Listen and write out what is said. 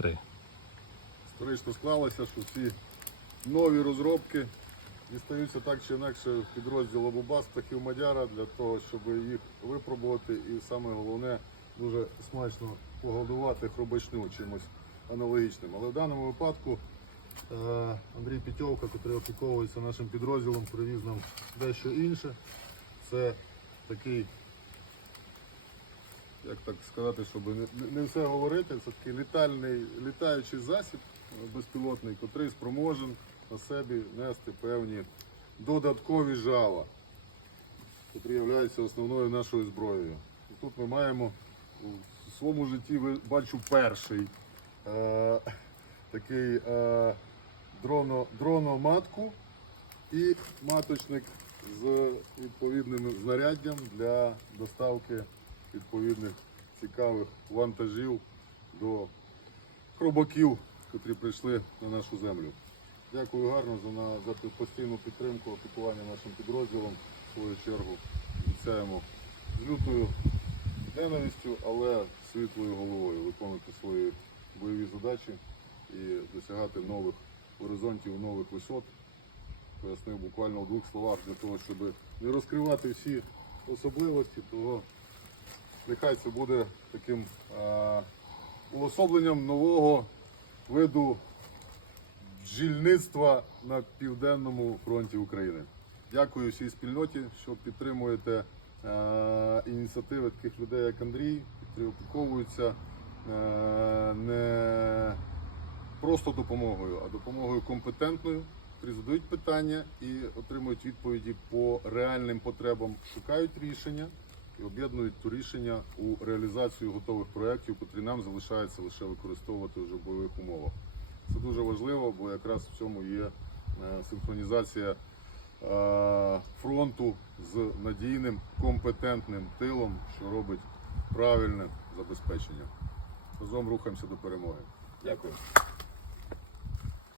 Три. Історично склалося, що всі нові розробки дістаються так чи інакше в підрозділ Абубас птахів Мадяра для того, щоб їх випробувати і саме головне дуже смачно погодувати хробачню чимось аналогічним. Але в даному випадку е, Андрій Пітьовка, який опіковується нашим підрозділом, привіз нам дещо інше. Це такий як так сказати, щоб не, все говорити, це такий літальний, літаючий засіб е, безпілотний, котрий спроможен на себе нести певні додаткові жала, котрі являються основною нашою зброєю. І тут ми маємо у своєму житті, бачу, перший е, такий е, дроно, дрономатку і маточник з відповідним знаряддям для доставки відповідних цікавих вантажів до хробаків, які прийшли на нашу землю. Дякую гарно за, за постійну підтримку, опікування нашим підрозділом. В свою чергу обіцяємо з лютою ненавистю, але світлою головою виконувати свої бойові задачі і досягати нових горизонтів, нових висот. Пояснив буквально у двох словах для того, щоб не розкривати всі особливості, того нехай це буде таким е, уособленням нового виду бджільництва на південному фронті України. Дякую всій спільноті, що підтримуєте е, ініціативи таких людей, як Андрій, які опіковуються е, не просто допомогою, а допомогою компетентною, які задають питання і отримують відповіді по реальним потребам, шукають рішення і об'єднують ту рішення у реалізацію готових проєктів, котрі нам залишається лише використовувати вже в бойових умовах. Це дуже важливо, бо якраз в цьому є е, синхронізація е, фронту з надійним компетентним тилом, що робить правильне забезпечення. Разом рухаємося до перемоги. Дякую.